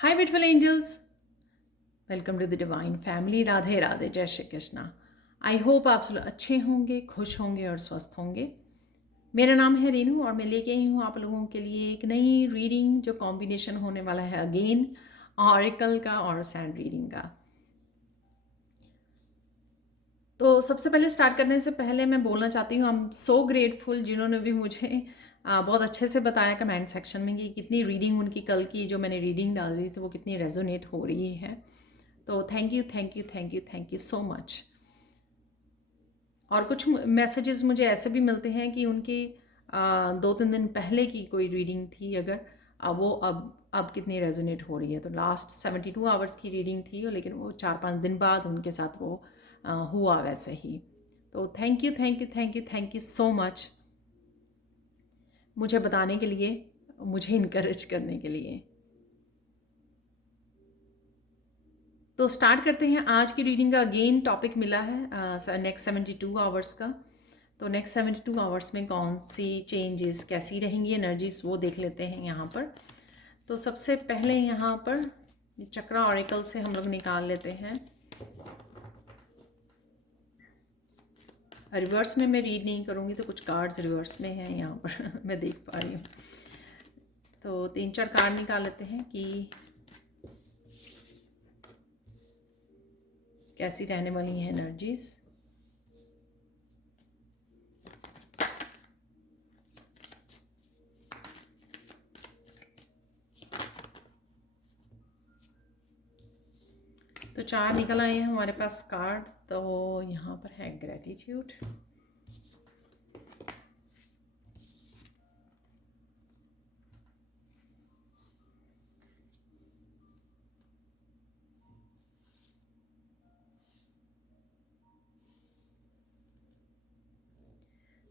Hi beautiful angels, welcome to the divine family. Radhe Radhe, जय Shri Krishna. I hope आप सब अच्छे होंगे, खुश होंगे और स्वस्थ होंगे। मेरा नाम है रेनू और मैं लेके आई हूँ आप लोगों के लिए एक नई रीडिंग जो कॉम्बिनेशन होने वाला है अगेन ऑरिकल का और सैंड रीडिंग का। तो सबसे पहले स्टार्ट करने से पहले मैं बोलना चाहती हूँ आई एम सो ग्रेटफुल जिन्होंने भी मुझे बहुत अच्छे से बताया कमेंट सेक्शन में कि कितनी रीडिंग उनकी कल की जो मैंने रीडिंग डाल दी थी वो कितनी रेजोनेट हो रही है। तो thank you thank you thank you thank you so much. और कुछ मैसेजेस मुझे ऐसे भी मिलते हैं कि उनकी 2-3 दिन पहले की कोई रीडिंग थी, अगर वो अब कितनी रेजोनेट हो रही है। तो लास्ट 72 आवर्स की रीडिंग थी, लेकिन वो 4-5 दिन बाद उनके साथ वो हुआ वैसे ही। तो thank you thank you thank you thank you so much मुझे बताने के लिए, मुझे इनकरेज करने के लिए। तो स्टार्ट करते हैं आज की रीडिंग का। अगेन टॉपिक मिला है नेक्स्ट 72 आवर्स का। तो नेक्स्ट 72 आवर्स में कौन सी चेंजेस, कैसी रहेंगी एनर्जीज, वो देख लेते हैं यहाँ पर। तो सबसे पहले यहाँ पर चक्रा ऑरिकल से हम लोग निकाल लेते हैं। रिवर्स में मैं रीड नहीं करूँगी, तो कुछ कार्ड्स रिवर्स में हैं यहाँ पर मैं देख पा रही हूँ। तो 3-4 कार्ड निकाल लेते हैं कि कैसी रहने वाली हैं एनर्जीज। तो 4 निकल आए हैं हमारे पास कार्ड। तो यहाँ पर है ग्रेटिट्यूड,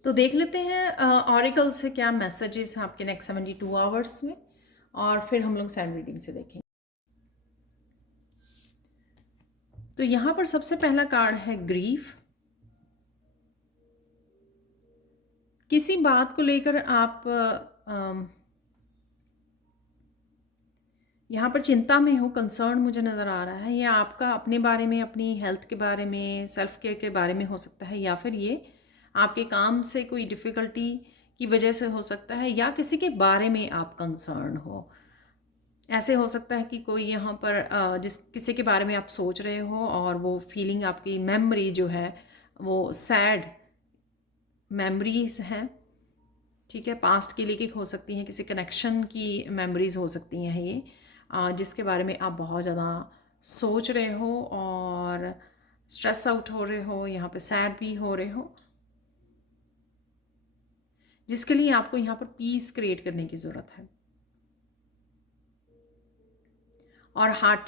तो देख लेते हैं ऑरिकल से क्या मैसेजेस हैं आपके नेक्स्ट 72 आवर्स में, और फिर हम लोग सैंड रीडिंग से देखेंगे। तो यहाँ पर सबसे पहला कार्ड है ग्रीफ। किसी बात को लेकर आप यहाँ पर चिंता में हो, कंसर्न मुझे नज़र आ रहा है। ये आपका अपने बारे में, अपनी हेल्थ के बारे में, सेल्फ केयर के बारे में हो सकता है, या फिर ये आपके काम से कोई डिफ़िकल्टी की वजह से हो सकता है, या किसी के बारे में आप कंसर्न हो। ऐसे हो सकता है कि कोई यहाँ पर जिस किसी के बारे में आप सोच रहे हो और वो फीलिंग, आपकी मेमोरी जो है वो सैड मेमोरीज हैं। ठीक है, पास्ट की लेके हो सकती हैं, किसी कनेक्शन की मेमोरीज हो सकती हैं ये, जिसके बारे में आप बहुत ज़्यादा सोच रहे हो और स्ट्रेस आउट हो रहे हो, यहाँ पे सैड भी हो रहे हो, जिसके लिए आपको यहाँ पर पीस क्रिएट करने की ज़रूरत है। और हार्ट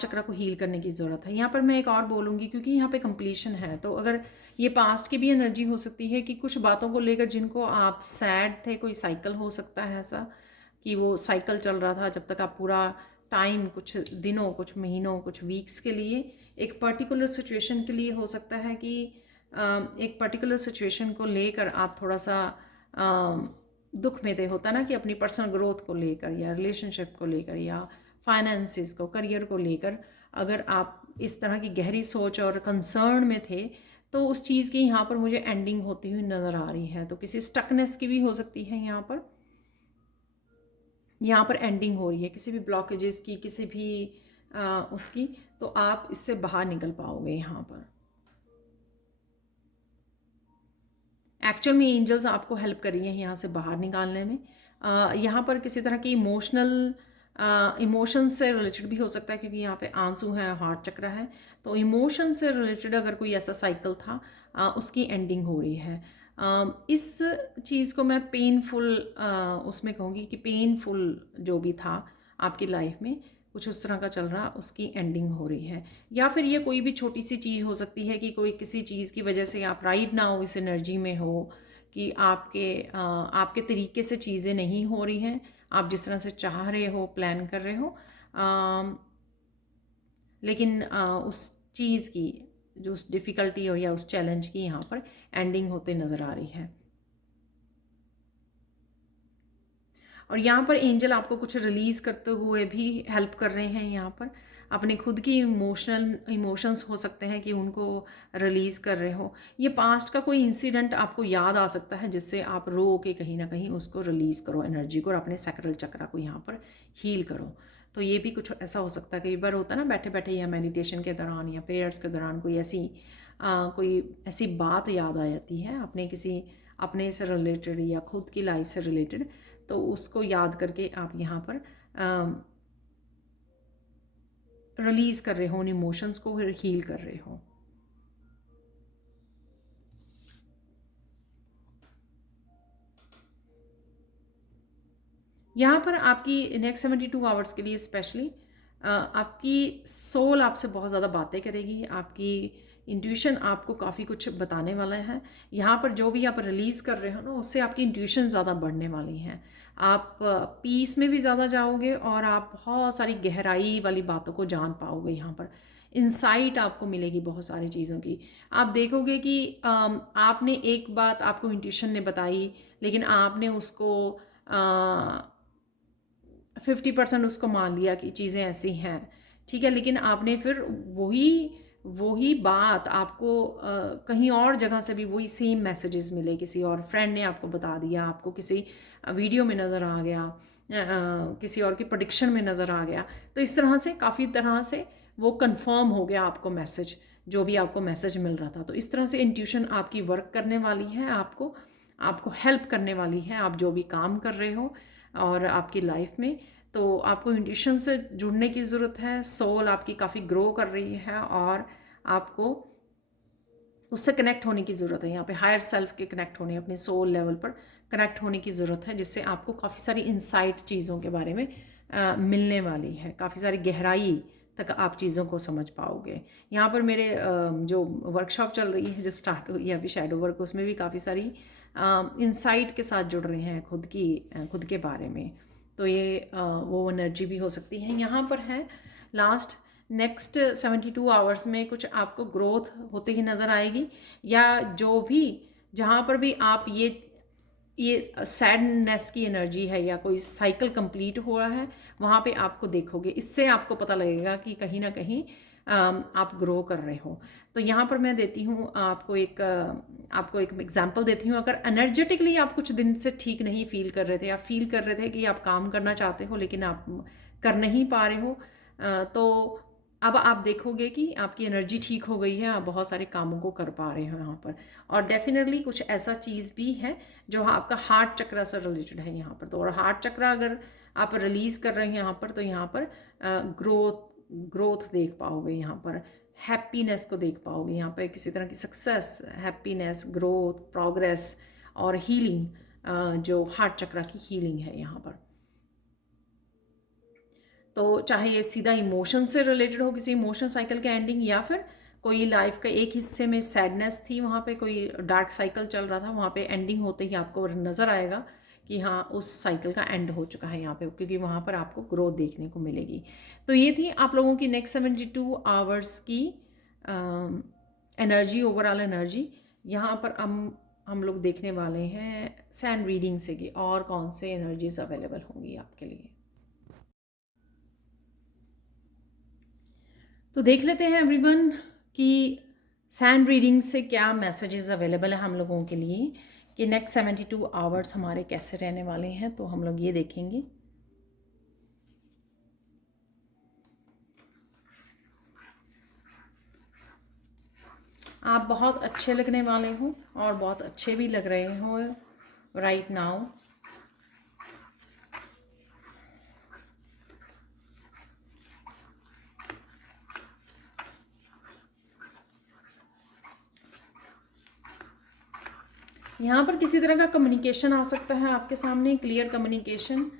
चक्र को हील करने की ज़रूरत है। यहाँ पर मैं एक और बोलूँगी, क्योंकि यहाँ पे कंप्लीशन है, तो अगर ये पास्ट की भी एनर्जी हो सकती है कि कुछ बातों को लेकर जिनको आप सैड थे, कोई साइकिल हो सकता है ऐसा कि वो साइकिल चल रहा था जब तक आप पूरा टाइम, कुछ दिनों, कुछ महीनों, कुछ वीक्स के लिए एक पर्टिकुलर सिचुएशन के लिए हो सकता है कि एक पर्टिकुलर सिचुएशन को लेकर आप थोड़ा सा दुख में थे। होता ना कि अपनी पर्सनल ग्रोथ को लेकर, या रिलेशनशिप को लेकर, या फाइनेंसिस को, करियर को लेकर अगर आप इस तरह की गहरी सोच और कंसर्न में थे, तो उस चीज़ की यहाँ पर मुझे एंडिंग होती हुई नज़र आ रही है। तो किसी स्टकनेस की भी हो सकती है, यहाँ पर एंडिंग हो रही है किसी भी ब्लॉकेजेस की, किसी भी उसकी। तो आप इससे बाहर निकल पाओगे। यहाँ पर एक्चुअल में एंजल्स आपको हेल्प कर रही हैं यहाँ से बाहर निकालने में। यहाँ पर किसी तरह की इमोशंस से रिलेटेड भी हो सकता है, क्योंकि यहाँ पे आंसू है, हार्ट चक्र है। तो इमोशन से रिलेटेड अगर कोई ऐसा साइकिल था, उसकी एंडिंग हो रही है। इस चीज़ को मैं पेनफुल उसमें कहूँगी कि पेनफुल जो भी था आपकी लाइफ में, कुछ उस तरह का चल रहा, उसकी एंडिंग हो रही है। या फिर ये कोई भी छोटी सी चीज़ हो सकती है कि कोई किसी चीज़ की वजह से आप राइट नाउ इस एनर्जी में हो कि आपके तरीके से चीज़ें नहीं हो रही हैं, आप जिस तरह से चाह रहे हो, प्लान कर रहे हो, लेकिन उस चीज़ की, जो उस डिफ़िकल्टी और या उस चैलेंज की यहाँ पर एंडिंग होते नज़र आ रही है। और यहाँ पर एंजल आपको कुछ रिलीज़ करते हुए भी हेल्प कर रहे हैं। यहाँ पर अपने खुद की इमोशंस हो सकते हैं कि उनको रिलीज़ कर रहे हो। ये पास्ट का कोई इंसिडेंट आपको याद आ सकता है जिससे आप रो के कहीं ना कहीं उसको रिलीज़ करो एनर्जी को, और अपने सैक्रल चक्रा को यहाँ पर हील करो। तो ये भी कुछ ऐसा हो सकता है। कई बार होता है ना, बैठे बैठे या मेडिटेशन के दौरान या प्रेयर्स के दौरान कोई ऐसी बात याद आ जाती है अपने से रिलेटेड या खुद की लाइफ से रिलेटेड, तो उसको याद करके आप यहाँ पर रिलीज़ कर रहे हो, उन इमोशंस को हील कर रहे हो। यहाँ पर आपकी नेक्स्ट 72 आवर्स के लिए स्पेशली आपकी सोल आपसे बहुत ज़्यादा बातें करेगी। आपकी इंट्यूशन आपको काफ़ी कुछ बताने वाला है। यहाँ पर जो भी आप रिलीज़ कर रहे हो ना, उससे आपकी इंट्यूशन ज़्यादा बढ़ने वाली हैं। आप पीस में भी ज़्यादा जाओगे और आप बहुत सारी गहराई वाली बातों को जान पाओगे। यहाँ पर इंसाइट आपको मिलेगी बहुत सारी चीज़ों की। आप देखोगे कि आपने एक बात आपको इंट्यूशन ने बताई, लेकिन आपने उसको 50% उसको मान लिया कि चीज़ें ऐसी हैं, ठीक है। लेकिन आपने फिर वही बात आपको कहीं और जगह से भी वही सेम मैसेजेस मिले, किसी और फ्रेंड ने आपको बता दिया, आपको किसी वीडियो में नज़र आ गया, किसी और की प्रेडिक्शन में नज़र आ गया। तो इस तरह से काफ़ी तरह से वो कंफर्म हो गया आपको मैसेज, जो भी आपको मैसेज मिल रहा था। तो इस तरह से इंट्यूशन आपकी वर्क करने वाली है, आपको हेल्प करने वाली है, आप जो भी काम कर रहे हो और आपकी लाइफ में। तो आपको इंट्यूशन से जुड़ने की ज़रूरत है। सोल आपकी काफ़ी ग्रो कर रही है और आपको उससे कनेक्ट होने की ज़रूरत है। यहाँ पे हायर सेल्फ के कनेक्ट होने, अपनी सोल लेवल पर कनेक्ट होने की ज़रूरत है, जिससे आपको काफ़ी सारी इंसाइट चीज़ों के बारे में मिलने वाली है। काफ़ी सारी गहराई तक आप चीज़ों को समझ पाओगे। यहाँ पर मेरे जो वर्कशॉप चल रही है, जो स्टार्ट हुई है अभी शैडो वर्क, उसमें भी काफ़ी सारी इंसाइट के साथ जुड़ रहे हैं खुद के बारे में। तो ये वो एनर्जी भी हो सकती है। यहाँ पर है लास्ट नेक्स्ट 72 आवर्स में कुछ आपको ग्रोथ होते ही नज़र आएगी, या जो भी जहाँ पर भी आप ये सैडनेस की एनर्जी है या कोई साइकिल कंप्लीट हो रहा है, वहाँ पे आपको देखोगे। इससे आपको पता लगेगा कि कहीं ना कहीं आप ग्रो कर रहे हो। तो यहाँ पर मैं देती हूँ आपको एक एग्जांपल देती हूँ। अगर एनर्जेटिकली आप कुछ दिन से ठीक नहीं फील कर रहे थे, आप फील कर रहे थे कि आप काम करना चाहते हो लेकिन आप कर नहीं पा रहे हो, तो अब आप देखोगे कि आपकी एनर्जी ठीक हो गई है, आप बहुत सारे कामों को कर पा रहे हो यहाँ पर। और डेफिनेटली कुछ ऐसा चीज़ भी है जो आपका हार्ट चक्रा से रिलेटेड है यहाँ पर। तो और हार्ट चक्रा अगर आप रिलीज़ कर रहे हैं यहाँ पर, तो यहाँ पर ग्रोथ देख पाओगे, यहाँ पर हैप्पीनेस को देख पाओगे, यहाँ पर किसी तरह की सक्सेस, हैप्पीनेस, ग्रोथ, प्रोग्रेस और हीलिंग, जो हार्ट चक्रा की हीलिंग है यहाँ पर। तो चाहे ये सीधा इमोशन से रिलेटेड हो, किसी इमोशन साइकिल का एंडिंग, या फिर कोई लाइफ का एक हिस्से में सैडनेस थी, वहाँ पे कोई डार्क साइकिल चल रहा था, वहाँ पे एंडिंग होते ही आपको नज़र आएगा कि हाँ उस साइकिल का एंड हो चुका है यहाँ पे, क्योंकि वहाँ पर आपको ग्रोथ देखने को मिलेगी। तो ये थी आप लोगों की नेक्स्ट 72 आवर्स की एनर्जी, ओवरऑल एनर्जी। यहाँ पर हम लोग देखने वाले हैं सैंड रीडिंग से कि और कौन से एनर्जीज अवेलेबल होंगी आपके लिए। तो देख लेते हैं एवरीवन कि सैंड रीडिंग से क्या मैसेजेस अवेलेबल है हम लोगों के लिए, कि नेक्स्ट 72 आवर्स हमारे कैसे रहने वाले हैं। तो हम लोग ये देखेंगे। आप बहुत अच्छे लगने वाले हो और बहुत अच्छे भी लग रहे हो राइट नाउ। यहाँ पर किसी तरह का कम्युनिकेशन आ सकता है आपके सामने, क्लियर कम्युनिकेशन।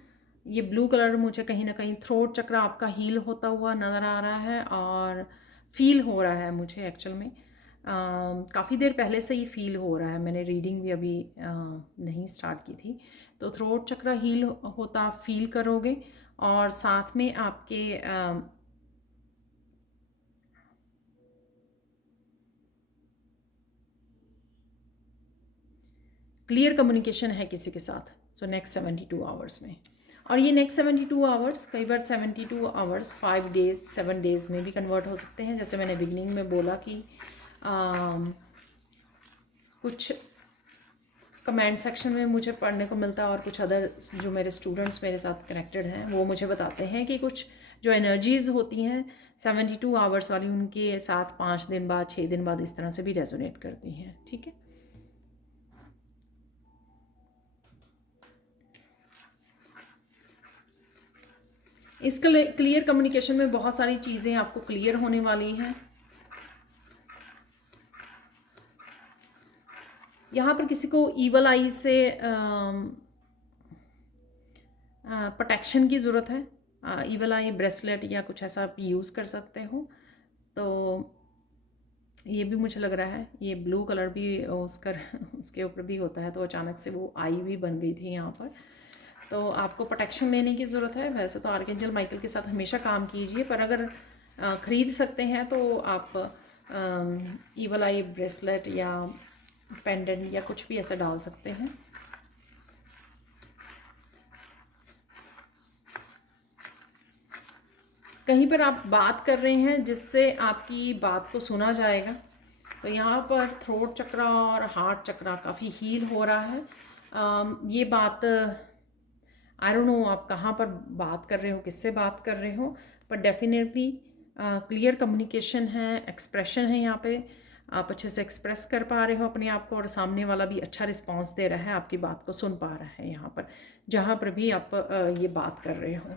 ये ब्लू कलर मुझे कहीं ना कहीं थ्रोट चक्र आपका हील होता हुआ नज़र आ रहा है और फील हो रहा है मुझे एक्चुअल में। काफ़ी देर पहले से ही फील हो रहा है, मैंने रीडिंग भी अभी नहीं स्टार्ट की थी। तो थ्रोट चक्र हील होता फील करोगे, और साथ में आपके क्लियर कम्युनिकेशन है किसी के साथ। सो नेक्स्ट 72 आवर्स में और ये नेक्स्ट 72 आवर्स, कई बार 72 आवर्स 5 डेज 7 डेज में भी कन्वर्ट हो सकते हैं। जैसे मैंने बिगनिंग में बोला कि कुछ कमेंट सेक्शन में मुझे पढ़ने को मिलता है और कुछ अदर जो मेरे स्टूडेंट्स मेरे साथ कनेक्टेड हैं वो मुझे बताते हैं कि कुछ जो एनर्जीज़ होती हैं 72 आवर्स वाली उनके साथ 5 दिन बाद 6 दिन बाद इस तरह से भी रेजोनेट करती हैं। ठीक है, इस क्लियर कम्युनिकेशन में बहुत सारी चीज़ें आपको क्लियर होने वाली हैं। यहाँ पर किसी को ईवल आई से प्रोटेक्शन की ज़रूरत है। ईवल आई ब्रेसलेट या कुछ ऐसा आप यूज़ कर सकते हो। तो ये भी मुझे लग रहा है ये ब्लू कलर भी उसका उसके ऊपर भी होता है, तो अचानक से वो आई भी बन गई थी यहाँ पर। तो आपको प्रोटेक्शन लेने की ज़रूरत है। वैसे तो आर्कएंजल माइकल के साथ हमेशा काम कीजिए, पर अगर ख़रीद सकते हैं तो आप ईवल आई ब्रेसलेट या पेंडेंट या कुछ भी ऐसा डाल सकते हैं। कहीं पर आप बात कर रहे हैं जिससे आपकी बात को सुना जाएगा, तो यहाँ पर थ्रोट चक्रा और हार्ट चक्रा काफ़ी हील हो रहा है। ये बात आई डोंट नो आप कहाँ पर बात कर रहे हो, किससे बात कर रहे हो, पर डेफिनेटली क्लियर कम्युनिकेशन है, एक्सप्रेशन है। यहाँ पे आप अच्छे से एक्सप्रेस कर पा रहे हो अपने आप को और सामने वाला भी अच्छा रिस्पांस दे रहा है, आपकी बात को सुन पा रहा है। यहाँ पर जहाँ पर भी आप ये बात कर रहे हो,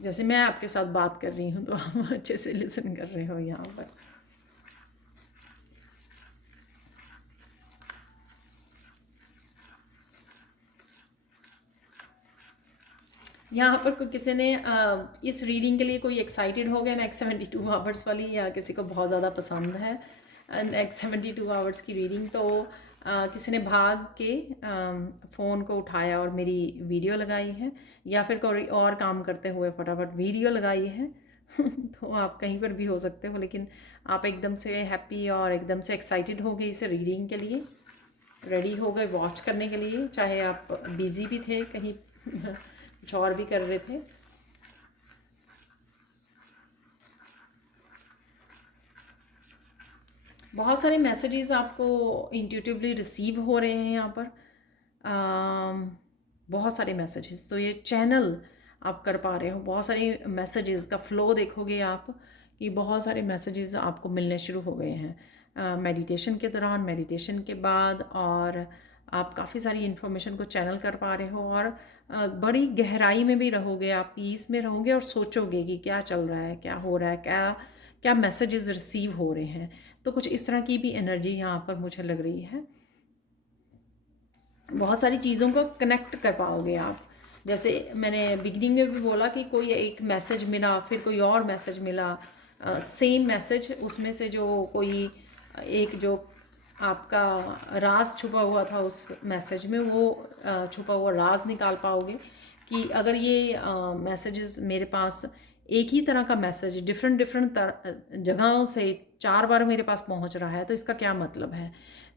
जैसे मैं आपके साथ बात कर रही हूँ तो आप अच्छे से लिसन कर रहे हो। यहाँ पर यहाँ पर कोई किसी ने इस रीडिंग के लिए कोई एक्साइटेड हो गया नेक्स्ट 72 आवर्स वाली, या किसी को बहुत ज़्यादा पसंद है नेक्स्ट 72 आवर्स की रीडिंग, तो किसी ने भाग के फ़ोन को उठाया और मेरी वीडियो लगाई है, या फिर कोई और काम करते हुए फटाफट वीडियो लगाई है। तो आप कहीं पर भी हो सकते हो, लेकिन आप एकदम से हैप्पी और एकदम से एक्साइटेड हो गए इस रीडिंग के लिए, रेडी हो गए वॉच करने के लिए, चाहे आप बिज़ी भी थे कहीं कुछ और भी कर रहे थे। बहुत सारे मैसेजेस आपको इंट्यूटिवली रिसीव हो रहे हैं यहाँ पर, बहुत सारे मैसेजेस, तो ये चैनल आप कर पा रहे हो। बहुत सारे मैसेजेस का फ़्लो देखोगे आप कि बहुत सारे मैसेजेस आपको मिलने शुरू हो गए हैं मेडिटेशन के दौरान, मेडिटेशन के बाद, और आप काफ़ी सारी इन्फॉर्मेशन को चैनल कर पा रहे हो और बड़ी गहराई में भी रहोगे, आप पीस में रहोगे और सोचोगे कि क्या चल रहा है, क्या हो रहा है, क्या क्या मैसेजेस रिसीव हो रहे हैं। तो कुछ इस तरह की भी एनर्जी यहाँ पर मुझे लग रही है। बहुत सारी चीज़ों को कनेक्ट कर पाओगे आप। जैसे मैंने बिगिनिंग में भी बोला कि कोई एक मैसेज मिला, फिर कोई और मैसेज मिला, सेम मैसेज, उसमें से जो कोई एक जो आपका राज छुपा हुआ था उस मैसेज में, वो छुपा हुआ राज निकाल पाओगे कि अगर ये मैसेजेस मेरे पास एक ही तरह का मैसेज डिफरेंट डिफरेंट जगहों से 4 बार मेरे पास पहुंच रहा है, तो इसका क्या मतलब है।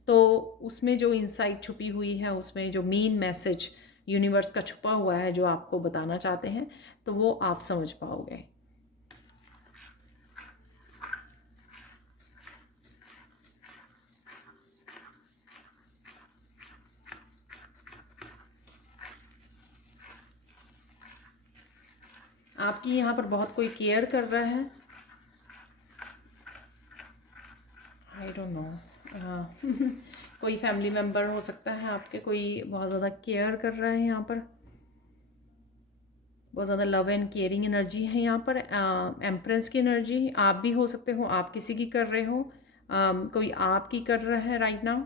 तो उसमें जो इंसाइट छुपी हुई है, उसमें जो मेन मैसेज यूनिवर्स का छुपा हुआ है जो आपको बताना चाहते हैं, तो वो आप समझ पाओगे। आपकी यहाँ पर बहुत कोई केयर कर रहा है, आई डोंट नो कोई फैमिली मेम्बर हो सकता है आपके, कोई बहुत ज़्यादा केयर कर रहा है यहाँ पर, बहुत ज़्यादा लव एंड केयरिंग एनर्जी है यहाँ पर। एम्प्रेस की एनर्जी आप भी हो सकते हो, आप किसी की कर रहे हो, कोई आपकी कर रहा है राइट नाउ।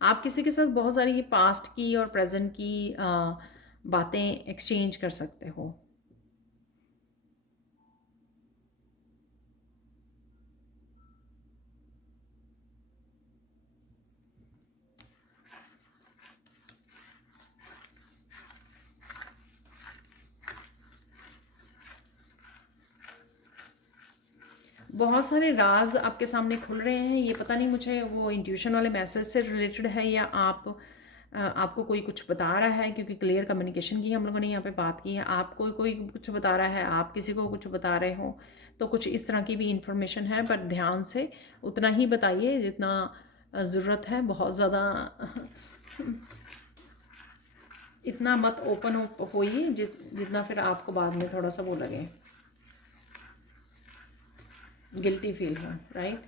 आप किसी के साथ बहुत सारी ये पास्ट की और प्रेजेंट की बातें एक्सचेंज कर सकते हो। बहुत सारे राज आपके सामने खुल रहे हैं। ये पता नहीं मुझे वो इंट्यूशन वाले मैसेज से रिलेटेड है या आपको कोई कुछ बता रहा है, क्योंकि क्लियर कम्युनिकेशन की हम लोगों ने यहाँ पे बात की है। आपको कोई कुछ बता रहा है, आप किसी को कुछ बता रहे हो, तो कुछ इस तरह की भी इंफॉर्मेशन है। पर ध्यान से उतना ही बताइए जितना ज़रूरत है। बहुत ज़्यादा इतना मत ओपन होइए जितना फिर आपको बाद में थोड़ा सा वो लगे, गिल्टी फील हो, राइट।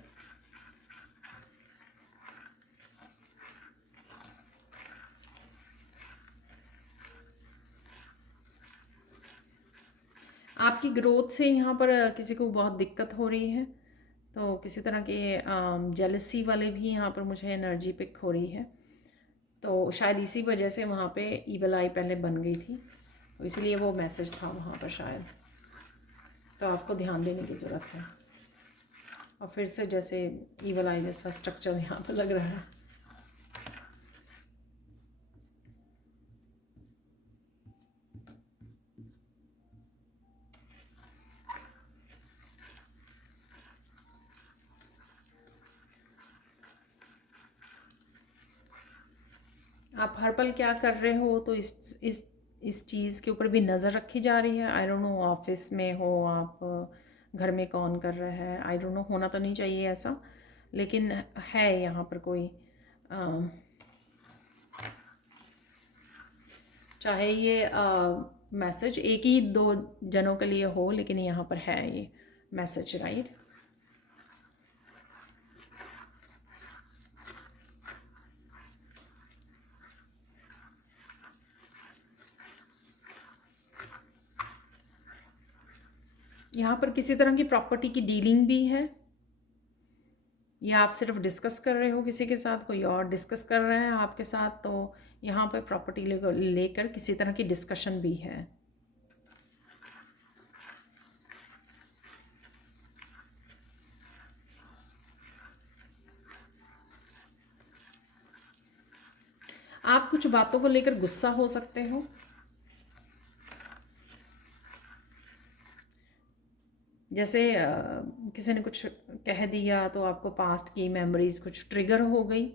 आपकी ग्रोथ से यहाँ पर किसी को बहुत दिक्कत हो रही है, तो किसी तरह के जेलसी वाले भी यहाँ पर मुझे एनर्जी पिक हो रही है। तो शायद इसी वजह से वहाँ पे ईवल आई पहले बन गई थी, तो इसलिए वो मैसेज था वहाँ पर शायद। तो आपको ध्यान देने की ज़रूरत है। और फिर से जैसे ईवल आई जैसा स्ट्रक्चर यहाँ पर लग रहा है। आप हर पल क्या कर रहे हो, तो इस चीज़ के ऊपर भी नज़र रखी जा रही है। आई डोंट नो ऑफिस में हो आप, घर में कौन कर रहा है, आई डोंट नो, होना तो नहीं चाहिए ऐसा, लेकिन है यहाँ पर कोई चाहे ये मैसेज एक ही दो जनों के लिए हो, लेकिन यहाँ पर है ये मैसेज, राइट। यहाँ पर किसी तरह की प्रॉपर्टी की डीलिंग भी है, या आप सिर्फ डिस्कस कर रहे हो किसी के साथ, कोई और डिस्कस कर रहा है आपके साथ, तो यहाँ पर प्रॉपर्टी लेकर किसी तरह की डिस्कशन भी है। आप कुछ बातों को लेकर गुस्सा हो सकते हो। जैसे किसी ने कुछ कह दिया तो आपको पास्ट की मेमोरीज़ कुछ ट्रिगर हो गई,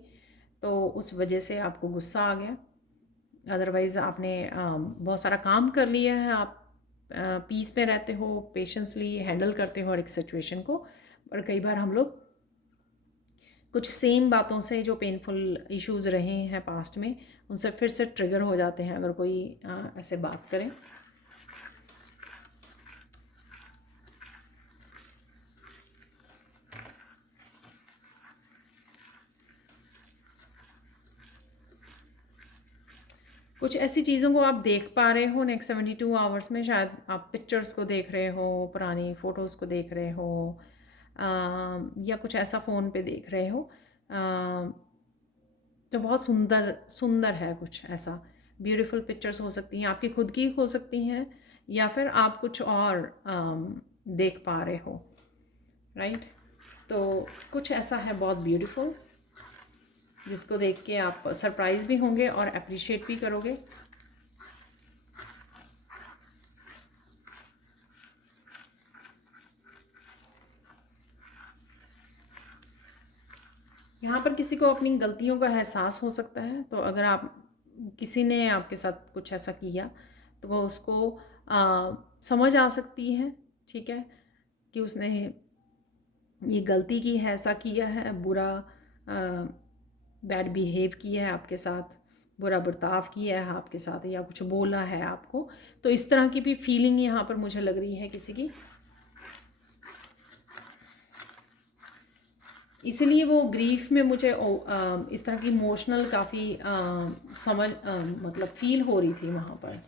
तो उस वजह से आपको गुस्सा आ गया। अदरवाइज़ आपने बहुत सारा काम कर लिया है, आप पीस में रहते हो, पेशेंसली हैंडल करते हो हर एक सिचुएशन को। पर कई बार हम लोग कुछ सेम बातों से, जो पेनफुल इश्यूज़ रहे हैं पास्ट में, उनसे फिर से ट्रिगर हो जाते हैं अगर कोई ऐसे बात करें। कुछ ऐसी चीज़ों को आप देख पा रहे हो नेक्स्ट 72 आवर्स में। शायद आप पिक्चर्स को देख रहे हो, पुरानी फ़ोटोज़ को देख रहे हो, या कुछ ऐसा फ़ोन पे देख रहे हो तो बहुत सुंदर सुंदर है। कुछ ऐसा ब्यूटीफुल पिक्चर्स हो सकती हैं, आपकी खुद की हो सकती हैं, या फिर आप कुछ और देख पा रहे हो, राइट। तो कुछ ऐसा है बहुत ब्यूटीफुल, जिसको देख के आप सरप्राइज भी होंगे और अप्रिशिएट भी करोगे। यहाँ पर किसी को अपनी गलतियों का एहसास हो सकता है, तो अगर आप किसी ने आपके साथ कुछ ऐसा किया तो वो उसको समझ आ सकती है, ठीक है, कि उसने ये गलती की है, ऐसा किया है, बुरा बैड बिहेव किया है आपके साथ, बुरा बर्ताव किया है आपके साथ, या कुछ बोला है आपको। तो इस तरह की भी फीलिंग यहाँ पर मुझे लग रही है किसी की। इसलिए वो ग्रीफ में मुझे इस तरह की इमोशनल काफ़ी समझ मतलब फील हो रही थी वहाँ पर।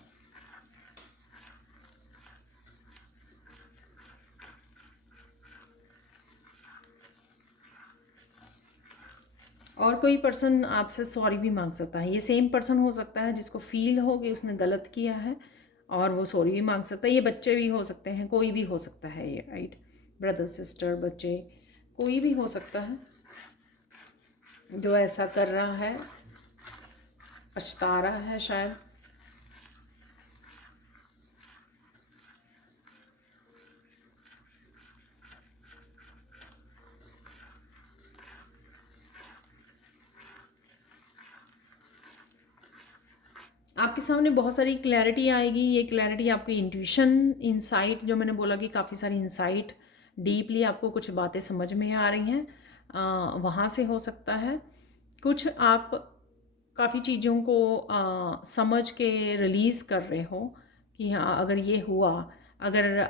और कोई पर्सन आपसे सॉरी भी मांग सकता है। ये सेम पर्सन हो सकता है जिसको फील हो कि उसने गलत किया है, और वो सॉरी भी मांग सकता है। ये बच्चे भी हो सकते हैं, कोई भी हो सकता है ये, राइट। ब्रदर सिस्टर, बच्चे, कोई भी हो सकता है जो ऐसा कर रहा है, पछता रहा है शायद। आपके सामने बहुत सारी क्लैरिटी आएगी। ये क्लैरिटी आपको इंट्यूशन, इंसाइट, जो मैंने बोला कि काफ़ी सारी इंसाइट, डीपली आपको कुछ बातें समझ में आ रही हैं, वहाँ से हो सकता है। कुछ आप काफ़ी चीज़ों को समझ के रिलीज़ कर रहे हो कि हाँ, अगर ये हुआ, अगर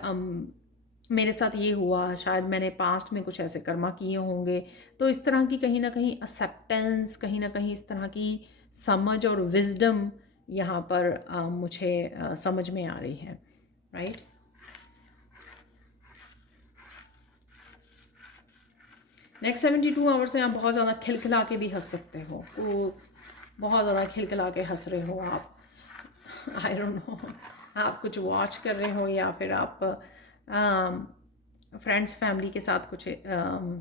मेरे साथ ये हुआ, शायद मैंने पास्ट में कुछ ऐसे कर्मा किए होंगे, तो इस तरह की कहीं ना कहीं एक्सेप्टेंस, कहीं ना कहीं इस तरह की समझ और विजडम यहाँ पर मुझे समझ में आ रही है, राइट। नेक्स्ट 72 आवर्स में आप बहुत ज़्यादा खिलखिला के भी हंस सकते हो, वो बहुत ज़्यादा खिलखिला के हंस रहे हो आप। आई डोंट नो, आप कुछ वॉच कर रहे हो या फिर आप फ्रेंड्स फैमिली के साथ कुछ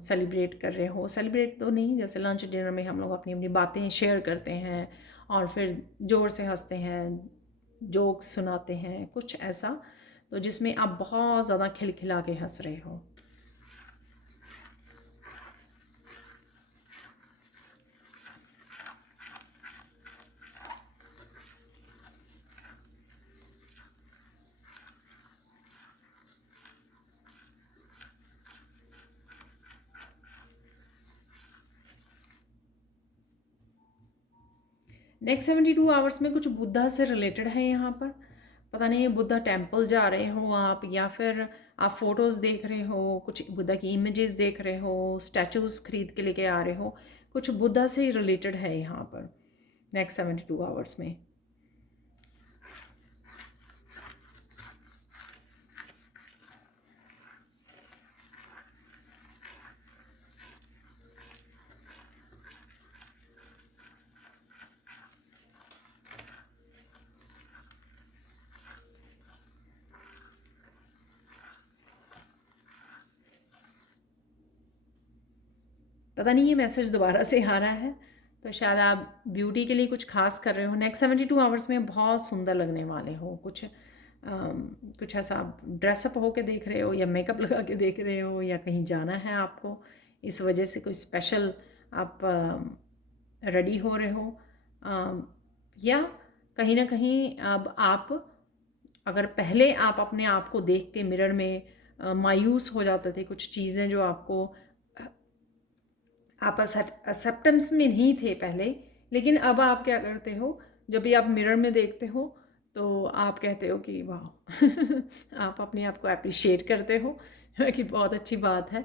सेलिब्रेट कर रहे हो। सेलिब्रेट तो नहीं, जैसे लंच डिनर में हम लोग अपनी अपनी बातें शेयर करते हैं और फिर ज़ोर से हंसते हैं, जोक्स सुनाते हैं, कुछ ऐसा, तो जिसमें आप बहुत ज़्यादा खिलखिला के हंस रहे हो। नेक्स्ट 72 आवर्स में कुछ बुद्धा से रिलेटेड है यहाँ पर। पता नहीं ये बुद्धा टेम्पल जा रहे हो आप, या फिर आप फोटोज़ देख रहे हो, कुछ बुद्धा की इमेजेस देख रहे हो, स्टैचूज़ खरीद के लेके आ रहे हो, कुछ बुद्धा से रिलेटेड है यहाँ पर नेक्स्ट 72 आवर्स में। पता नहीं ये मैसेज दोबारा से आ रहा है, तो शायद आप ब्यूटी के लिए कुछ खास कर रहे हो। नेक्स्ट 72 आवर्स में बहुत सुंदर लगने वाले हो, कुछ ऐसा ड्रेसअप हो के देख रहे हो, या मेकअप लगा के देख रहे हो, या कहीं जाना है आपको, इस वजह से कोई स्पेशल आप रेडी हो रहे हो, या कहीं ना कहीं अब आप, अगर पहले आप अपने आप को देख के मिरर में मायूस हो जाते थे, कुछ चीज़ें जो आपको, आप एक्सेप्टेंस में नहीं थे पहले, लेकिन अब आप क्या करते हो, जब भी आप मिरर में देखते हो तो आप कहते हो कि वाह आप अपने आप को अप्रिशिएट करते हो कि बहुत अच्छी बात है।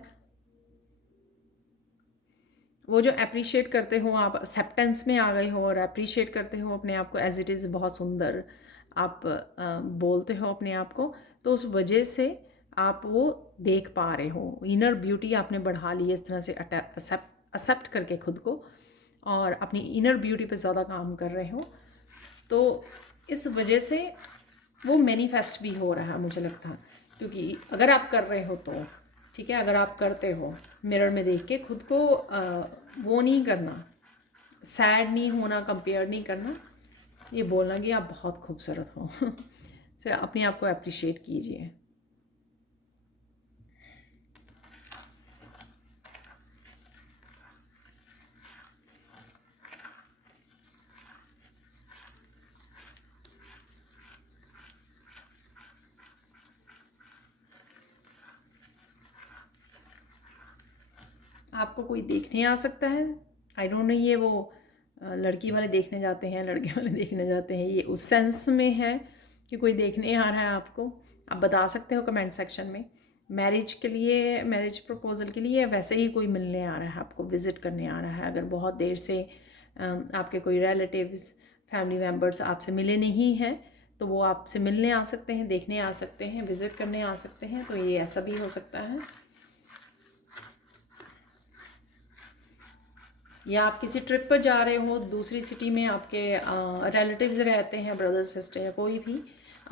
वो जो अप्रिशिएट करते हो, आप एक्सेप्टेंस में आ गए हो और अप्रिशिएट करते हो अपने आप को एज इट इज़, बहुत सुंदर आप बोलते हो अपने आप को, तो उस वजह से आप वो देख पा रहे हो, इनर ब्यूटी आपने बढ़ा ली है इस तरह से एक्सेप्ट करके खुद को, और अपनी इनर ब्यूटी पे ज़्यादा काम कर रहे हो, तो इस वजह से वो मैनिफेस्ट भी हो रहा है मुझे लगता है। क्योंकि अगर आप कर रहे हो तो ठीक है, अगर आप करते हो मिरर में देख के खुद को वो नहीं करना, सैड नहीं होना, कंपेयर नहीं करना, ये बोलना कि आप बहुत खूबसूरत हो सिर्फ अपने आप को अप्रिशिएट कीजिए। आपको कोई देखने आ सकता है, आई डोंट नो, ये वो लड़की वाले देखने जाते हैं, लड़के वाले देखने जाते हैं, ये उस सेंस में है कि कोई देखने आ रहा है आपको। आप बता सकते हो कमेंट सेक्शन में, मैरिज के लिए, मैरिज प्रपोजल के लिए, वैसे ही कोई मिलने आ रहा है आपको, विज़िट करने आ रहा है। अगर बहुत देर से आपके कोई रिलेटिव्स, फैमिली मेम्बर्स आपसे मिले नहीं हैं, तो वो आपसे मिलने आ सकते हैं, देखने आ सकते हैं, विज़िट करने आ सकते हैं, तो ये ऐसा भी हो सकता है। या आप किसी ट्रिप पर जा रहे हो, दूसरी सिटी में आपके रिलेटिव्स रहते हैं, ब्रदर सिस्टर या कोई भी,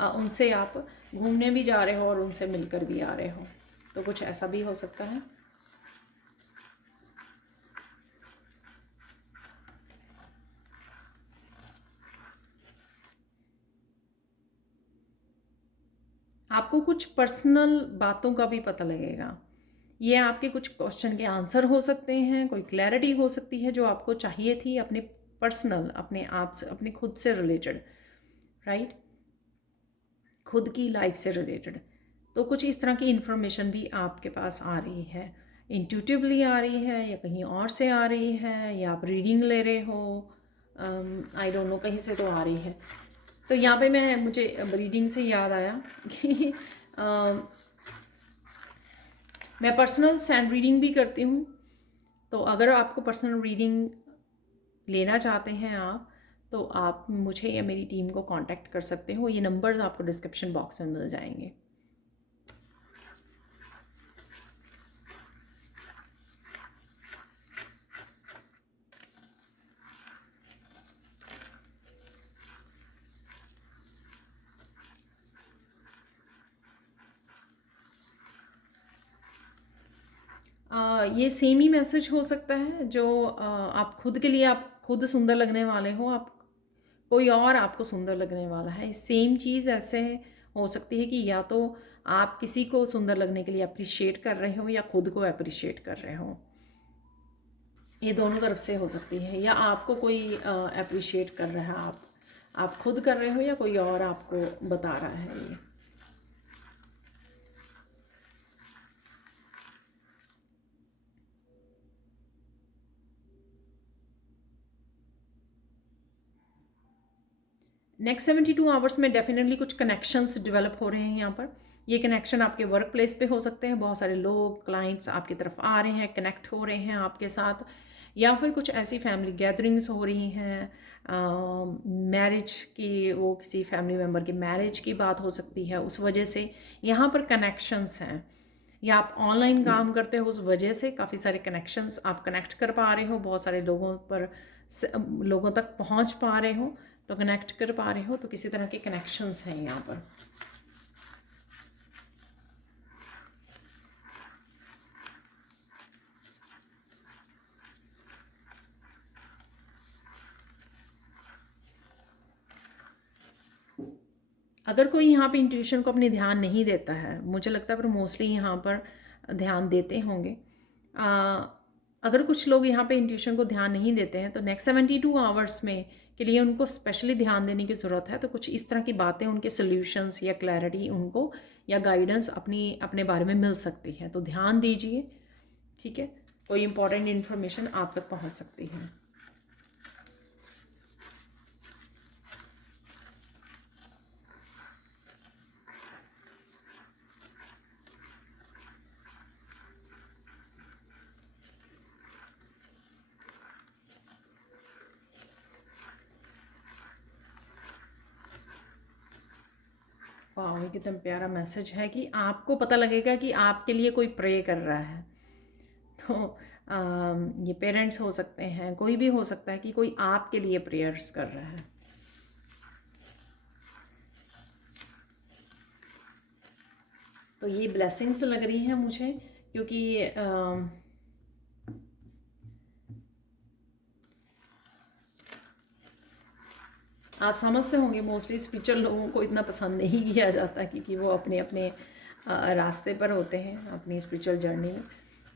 उनसे आप घूमने भी जा रहे हो और उनसे मिलकर भी आ रहे हो, तो कुछ ऐसा भी हो सकता है। आपको कुछ पर्सनल बातों का भी पता लगेगा। ये आपके कुछ क्वेश्चन के आंसर हो सकते हैं, कोई क्लैरिटी हो सकती है जो आपको चाहिए थी अपने पर्सनल, अपने आप से, अपने खुद से रिलेटेड। राइट, खुद की लाइफ से रिलेटेड। तो कुछ इस तरह की इन्फॉर्मेशन भी आपके पास आ रही है, इंट्यूटिवली आ रही है या कहीं और से आ रही है, या आप रीडिंग ले रहे हो, आई डोंट नो, कहीं से तो आ रही है। तो यहाँ पे मुझे रीडिंग से याद आया कि मैं पर्सनल सैंड रीडिंग भी करती हूँ। तो अगर आपको पर्सनल रीडिंग लेना चाहते हैं आप, तो आप मुझे या मेरी टीम को कांटेक्ट कर सकते हो। ये नंबर्स आपको डिस्क्रिप्शन बॉक्स में मिल जाएंगे। ये सेम ही मैसेज हो सकता है जो आप खुद के लिए, आप खुद सुंदर लगने वाले हो, आप कोई और आपको सुंदर लगने वाला है। सेम चीज़ ऐसे हो सकती है कि या तो आप किसी को सुंदर लगने के लिए अप्रिशिएट कर रहे हो या खुद को अप्रिशिएट कर रहे हो। ये दोनों तरफ से हो सकती है, या आपको कोई अप्रिशिएट कर रहा है, आप खुद कर रहे हो, या कोई और आपको बता रहा है ये। नेक्स्ट 72 आवर्स में डेफिनेटली कुछ कनेक्शंस डेवलप हो रहे हैं यहाँ पर। ये कनेक्शन आपके वर्क प्लेस पे हो सकते हैं, बहुत सारे लोग, क्लाइंट्स आपकी तरफ आ रहे हैं, कनेक्ट हो रहे हैं आपके साथ, या फिर कुछ ऐसी फैमिली गैदरिंग्स हो रही हैं, मैरिज की, वो किसी फैमिली मेम्बर की मैरिज की बात हो सकती है, उस वजह से यहाँ पर कनेक्शंस हैं। या आप ऑनलाइन काम करते हो, उस वजह से काफ़ी सारे कनेक्शंस आप कनेक्ट कर पा रहे हो, बहुत सारे लोगों तक पहुँच पा रहे हो, तो कनेक्ट कर पा रहे हो, तो किसी तरह के कनेक्शंस हैं यहाँ पर। अगर कोई यहाँ पे इंट्यूशन को अपने ध्यान नहीं देता है, मुझे लगता है, पर मोस्टली यहाँ पर ध्यान देते होंगे। अगर कुछ लोग यहाँ पे इंट्यूशन को ध्यान नहीं देते हैं, तो नेक्स्ट 72 आवर्स में के लिए उनको स्पेशली ध्यान देने की ज़रूरत है। तो कुछ इस तरह की बातें, उनके सोल्यूशंस या क्लैरिटी उनको, या गाइडेंस अपने बारे में मिल सकती है। तो ध्यान दीजिए, ठीक है, कोई इंपॉर्टेंट इन्फॉर्मेशन आप तक पहुँच सकती है। वाह, कितना प्यारा मैसेज है कि आपको पता लगेगा कि आपके लिए कोई प्रे कर रहा है। तो ये पेरेंट्स हो सकते हैं, कोई भी हो सकता है कि कोई आपके लिए प्रेयर्स कर रहा है। तो ये ब्लेसिंग्स लग रही हैं मुझे, क्योंकि आप समझते होंगे मोस्टली स्पिरिचुअल लोगों को इतना पसंद नहीं किया जाता, क्योंकि वो अपने अपने रास्ते पर होते हैं अपनी स्पिरिचुअल जर्नी में।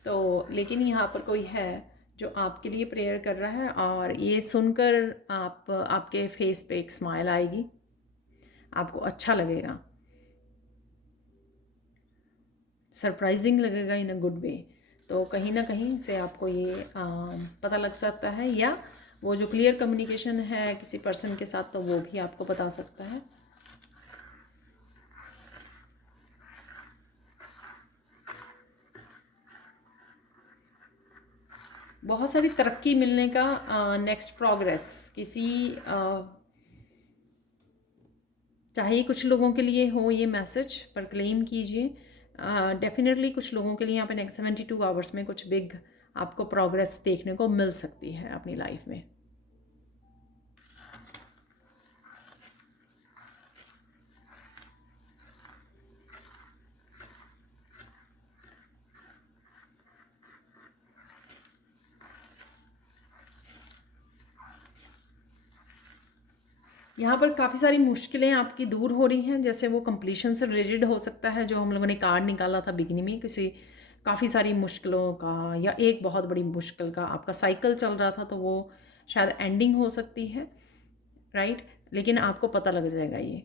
तो लेकिन यहाँ पर कोई है जो आपके लिए प्रेयर कर रहा है, और ये सुनकर आपके फेस पे एक स्माइल आएगी, आपको अच्छा लगेगा, सरप्राइजिंग लगेगा इन अ गुड वे। तो कहीं ना कहीं से आपको ये पता लग सकता है, या वो जो क्लियर कम्युनिकेशन है किसी पर्सन के साथ, तो वो भी आपको बता सकता है। बहुत सारी तरक्की मिलने का, नेक्स्ट प्रोग्रेस किसी, चाहे कुछ लोगों के लिए हो ये मैसेज, पर क्लेम कीजिए। डेफिनेटली कुछ लोगों के लिए यहाँ पे नेक्स्ट 72 आवर्स में कुछ बिग आपको प्रोग्रेस देखने को मिल सकती है अपनी लाइफ में। यहाँ पर काफ़ी सारी मुश्किलें आपकी दूर हो रही हैं, जैसे वो कंप्लीशन से रिलेटेड हो सकता है, जो हम लोगों ने कार्ड निकाला था बिगिनिंग में, किसी काफ़ी सारी मुश्किलों का या एक बहुत बड़ी मुश्किल का आपका साइकिल चल रहा था, तो वो शायद एंडिंग हो सकती है, राइट। लेकिन आपको पता लग जाएगा ये।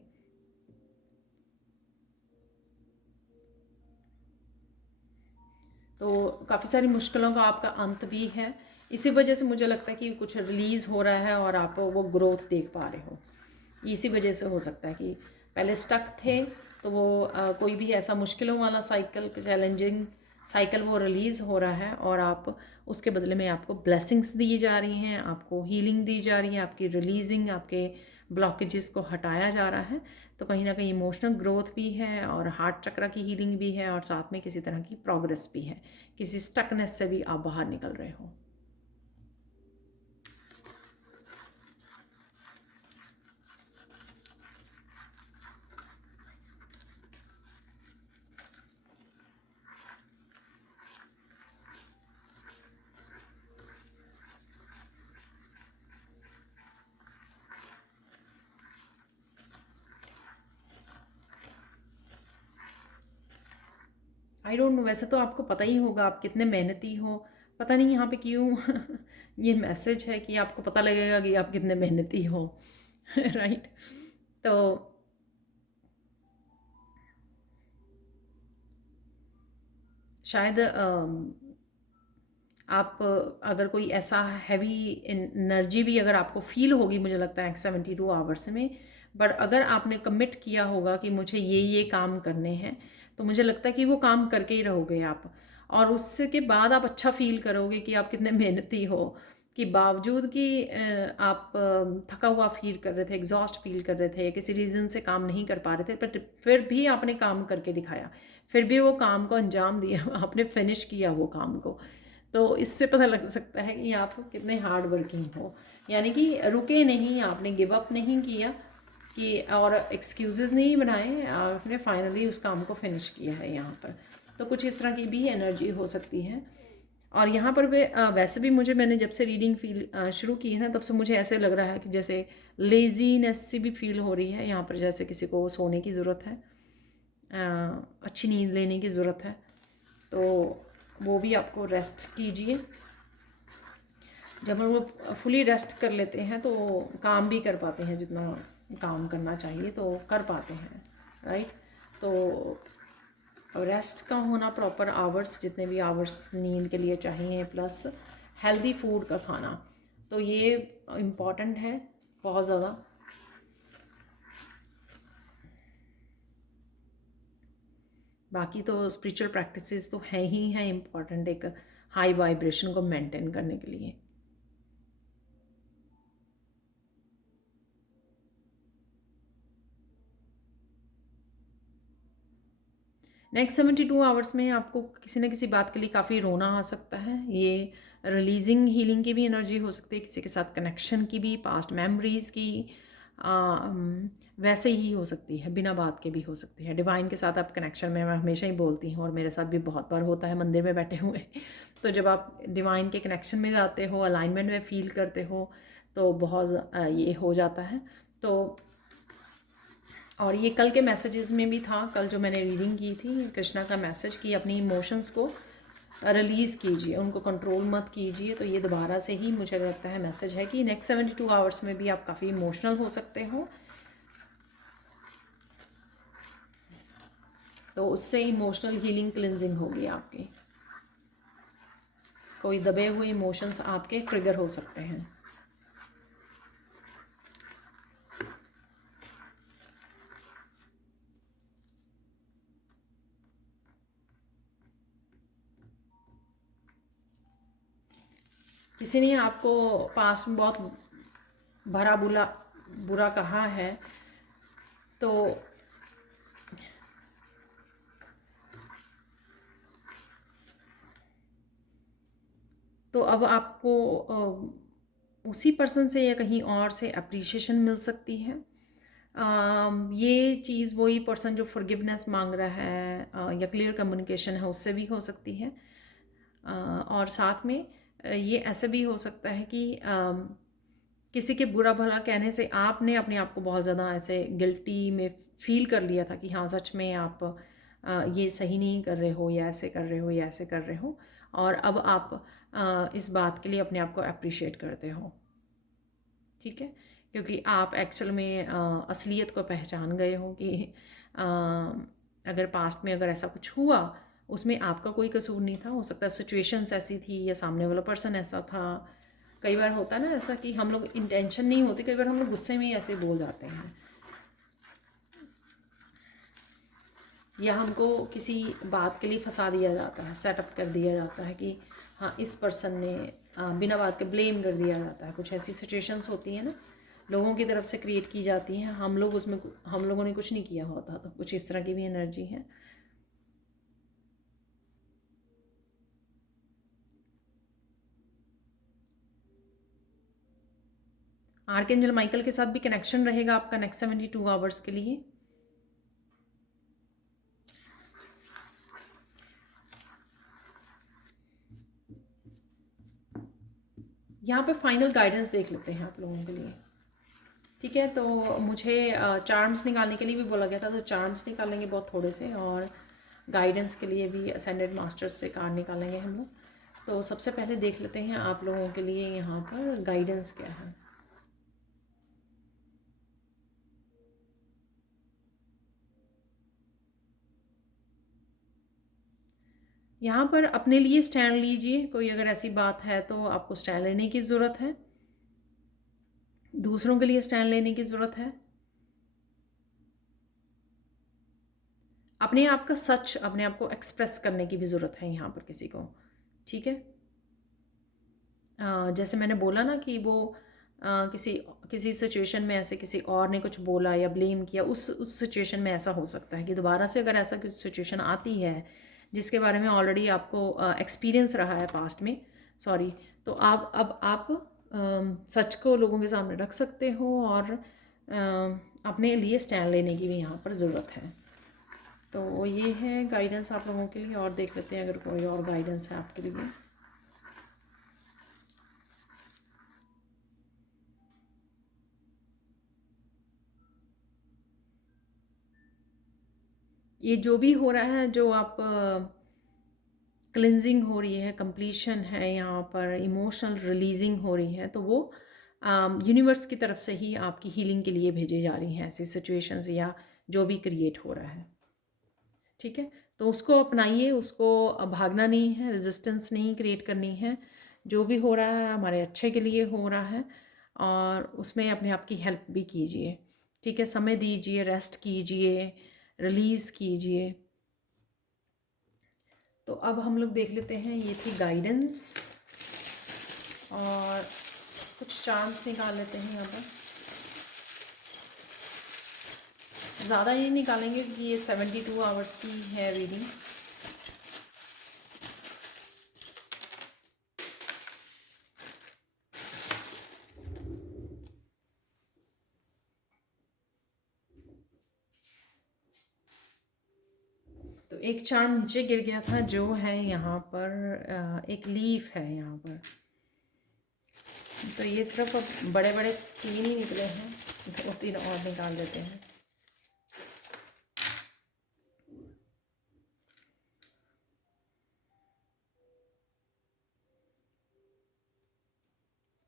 तो काफ़ी सारी मुश्किलों का आपका अंत भी है। इसी वजह से मुझे लगता है कि कुछ रिलीज़ हो रहा है और आप वो ग्रोथ देख पा रहे हो। इसी वजह से हो सकता है कि पहले स्टक थे, तो वो कोई भी ऐसा मुश्किलों वाला साइकिल, चैलेंजिंग साइकिल वो रिलीज़ हो रहा है और आप उसके बदले में आपको ब्लेसिंग्स दी जा रही हैं, आपको हीलिंग दी जा रही है, आपकी रिलीजिंग, आपके ब्लॉकेजेस को हटाया जा रहा है। तो कहीं ना कहीं इमोशनल ग्रोथ भी है और हार्ट चक्र की हीलिंग भी है और साथ में किसी तरह की प्रोग्रेस भी है, किसी स्टकनेस से भी आप बाहर निकल रहे हो। आई डोंट नो, वैसे तो आपको पता ही होगा आप कितने मेहनती हो। पता नहीं यहाँ पे क्यों ये मैसेज है कि आपको पता लगेगा कि आप कितने मेहनती हो राइट। तो शायद आप अगर कोई ऐसा हैवी एनर्जी भी अगर आपको फील होगी, मुझे लगता है 72 आवर्स में, बट अगर आपने कमिट किया होगा कि मुझे ये काम करने हैं, तो मुझे लगता है कि वो काम करके ही रहोगे आप। और उसके बाद आप अच्छा फील करोगे कि आप कितने मेहनती हो, कि बावजूद कि आप थका हुआ फील कर रहे थे, एग्जॉस्ट फील कर रहे थे, किसी रीज़न से काम नहीं कर पा रहे थे, बट फिर भी आपने काम करके दिखाया, फिर भी वो काम को अंजाम दिया आपने फिनिश किया वो काम को। तो इससे पता लग सकता है कि आप कितने हार्ड वर्किंग हो, यानी कि रुके नहीं, आपने गिव अप नहीं किया कि और एक्सक्यूज़ेस नहीं बनाए, आपने फाइनली उस काम को फिनिश किया है यहाँ पर। तो कुछ इस तरह की भी एनर्जी हो सकती है। और यहाँ पर वैसे भी मुझे, मैंने जब से रीडिंग फील शुरू की है ना, तब से मुझे ऐसे लग रहा है कि जैसे लेजीनेस सी भी फील हो रही है यहाँ पर, जैसे किसी को सोने की ज़रूरत है, अच्छी नींद लेने की ज़रूरत है। तो वो भी आपको रेस्ट कीजिए। जब हम वो फुली रेस्ट कर लेते हैं तो काम भी कर पाते हैं, जितना काम करना चाहिए तो कर पाते हैं, राइट। तो रेस्ट का होना, प्रॉपर आवर्स, जितने भी आवर्स नींद के लिए चाहिए, प्लस हेल्दी फूड का खाना, तो ये इम्पॉर्टेंट है बहुत ज़्यादा। बाकी तो स्पिरिचुअल प्रैक्टिसेस तो हैं ही हैं इम्पॉर्टेंट, एक हाई वाइब्रेशन को मेंटेन करने के लिए। नेक्स्ट 72 आवर्स में आपको किसी न किसी बात के लिए काफ़ी रोना आ सकता है। ये रिलीजिंग हीलिंग की भी एनर्जी हो सकती है, किसी के साथ कनेक्शन की भी, पास्ट मेमोरीज़ की, वैसे ही हो सकती है, बिना बात के भी हो सकती है। डिवाइन के साथ आप कनेक्शन में, मैं हमेशा ही बोलती हूँ और मेरे साथ भी बहुत बार होता है मंदिर में बैठे हुए तो जब आप डिवाइन के कनेक्शन में जाते हो, अलाइनमेंट में फील करते हो, तो बहुत ये हो जाता है। तो और ये कल के मैसेजेस में भी था, कल जो मैंने रीडिंग की थी, कृष्णा का मैसेज कि अपनी इमोशंस को रिलीज़ कीजिए, उनको कंट्रोल मत कीजिए। तो ये दोबारा से ही मुझे लगता है मैसेज है कि नेक्स्ट 72 आवर्स में भी आप काफ़ी इमोशनल हो सकते हो। तो उससे इमोशनल हीलिंग क्लिनजिंग होगी आपकी। कोई दबे हुए इमोशंस आपके ट्रिगर हो सकते हैं। किसी ने आपको पास्ट में बहुत भरा बुला बुरा कहा है, तो अब आपको उसी पर्सन से या कहीं और से अप्रिशिएशन मिल सकती है। ये चीज़ वही पर्सन जो फॉरगिवनेस मांग रहा है या क्लियर कम्युनिकेशन है, उससे भी हो सकती है। और साथ में ये ऐसा भी हो सकता है कि किसी के बुरा भला कहने से आपने अपने आप को बहुत ज़्यादा ऐसे गिल्टी में फील कर लिया था कि हाँ सच में आप ये सही नहीं कर रहे हो, या ऐसे कर रहे हो, या ऐसे कर रहे हो, और अब आप इस बात के लिए अपने आप को अप्रिशिएट करते हो। ठीक है, क्योंकि आप एक्चुअल में असलियत को पहचान गए हो कि अ, अगर पास्ट में अगर ऐसा कुछ हुआ उसमें आपका कोई कसूर नहीं था। हो सकता है सिचुएशंस ऐसी थी या सामने वाला पर्सन ऐसा था। कई बार होता है ना ऐसा कि हम लोग इंटेंशन नहीं होती, कई बार हम लोग गुस्से में ही ऐसे बोल जाते हैं, या हमको किसी बात के लिए फंसा दिया जाता है, सेटअप कर दिया जाता है कि हाँ इस पर्सन ने बिना बात के ब्लेम कर दिया जाता है। कुछ ऐसी सिचुएशंस होती हैं ना, लोगों की तरफ से क्रिएट की जाती हैं, हम लोगों ने कुछ नहीं किया होता। तो कुछ इस तरह की भी एनर्जी है। आर्कएंजल माइकल के साथ भी कनेक्शन रहेगा आपका नेक्स्ट 72 आवर्स के लिए। यहाँ पे फाइनल गाइडेंस देख लेते हैं आप लोगों के लिए। ठीक है, तो मुझे चार्म्स निकालने के लिए भी बोला गया था, तो चार्म्स निकालेंगे बहुत थोड़े से, और गाइडेंस के लिए भी असेंडेड मास्टर्स से कार्ड निकालेंगे हम लोग। तो सबसे पहले देख लेते हैं आप लोगों के लिए यहाँ पर गाइडेंस क्या है। यहाँ पर अपने लिए स्टैंड लीजिए। कोई अगर ऐसी बात है तो आपको स्टैंड लेने की ज़रूरत है, दूसरों के लिए स्टैंड लेने की ज़रूरत है, अपने आप का सच अपने आप को एक्सप्रेस करने की भी ज़रूरत है यहाँ पर किसी को। ठीक है, जैसे मैंने बोला ना कि वो किसी किसी सिचुएशन में ऐसे किसी और ने कुछ बोला या ब्लेम किया, उस सिचुएशन में ऐसा हो सकता है कि दोबारा से अगर ऐसा कुछ सिचुएशन आती है जिसके बारे में ऑलरेडी आपको एक्सपीरियंस रहा है पास्ट में, सॉरी, तो आप अब आप सच को लोगों के सामने रख सकते हो, और अपने लिए स्टैंड लेने की भी यहाँ पर ज़रूरत है। तो ये है गाइडेंस आप लोगों के लिए। और देख लेते हैं अगर कोई और गाइडेंस है आपके लिए। ये जो भी हो रहा है, जो आप क्लिनजिंग हो रही है, कंप्लीशन है, यहाँ पर इमोशनल रिलीजिंग हो रही है, तो वो यूनिवर्स की तरफ से ही आपकी हीलिंग के लिए भेजी जा रही हैं ऐसी सिचुएशंस या जो भी क्रिएट हो रहा है। ठीक है, तो उसको अपनाइए, उसको भागना नहीं है, रेजिस्टेंस नहीं क्रिएट करनी है। जो भी हो रहा है हमारे अच्छे के लिए हो रहा है, और उसमें अपने आप की हेल्प भी कीजिए। ठीक है, समय दीजिए, रेस्ट कीजिए, रिलीज़ कीजिए। तो अब हम लोग देख लेते हैं, ये थी गाइडेंस, और कुछ चार्म्स निकाल लेते हैं यहाँ पर। ज़्यादा ये निकालेंगे क्योंकि ये 72 आवर्स की है रीडिंग। तो एक चार्म नीचे गिर गया था जो है यहाँ पर, एक लीफ है यहाँ पर। तो ये सिर्फ अब बड़े बड़े 3 ही निकले हैं, 2-3 और निकाल देते हैं।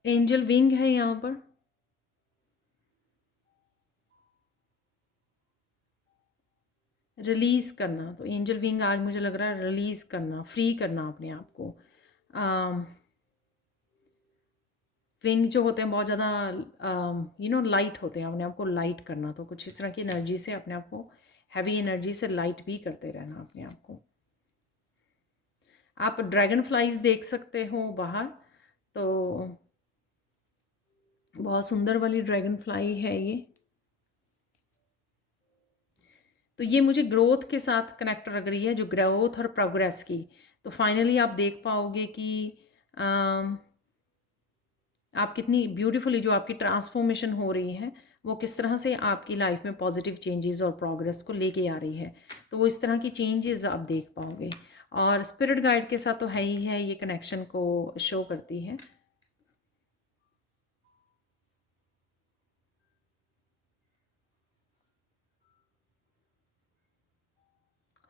एंजल विंग है यहाँ पर। रिलीज़ करना, तो एंजल विंग आज मुझे लग रहा है रिलीज़ करना, फ्री करना अपने आप को। विंग जो होते हैं बहुत ज़्यादा लाइट होते हैं, अपने आप को लाइट करना। तो कुछ इस तरह की एनर्जी से अपने आप को, हैवी एनर्जी से लाइट भी करते रहना अपने आप को। आप ड्रैगन फ्लाइज देख सकते हो बाहर, तो बहुत सुंदर वाली ड्रैगन फ्लाई है ये। तो ये मुझे ग्रोथ के साथ कनेक्ट लग रही है, जो ग्रोथ और प्रोग्रेस की। तो फाइनली आप देख पाओगे कि आप कितनी ब्यूटीफुली, जो आपकी ट्रांसफॉर्मेशन हो रही है वो किस तरह से आपकी लाइफ में पॉजिटिव चेंजेस और प्रोग्रेस को लेके आ रही है। तो वो इस तरह की चेंजेस आप देख पाओगे, और स्पिरिट गाइड के साथ तो है ही है, ये कनेक्शन को शो करती है।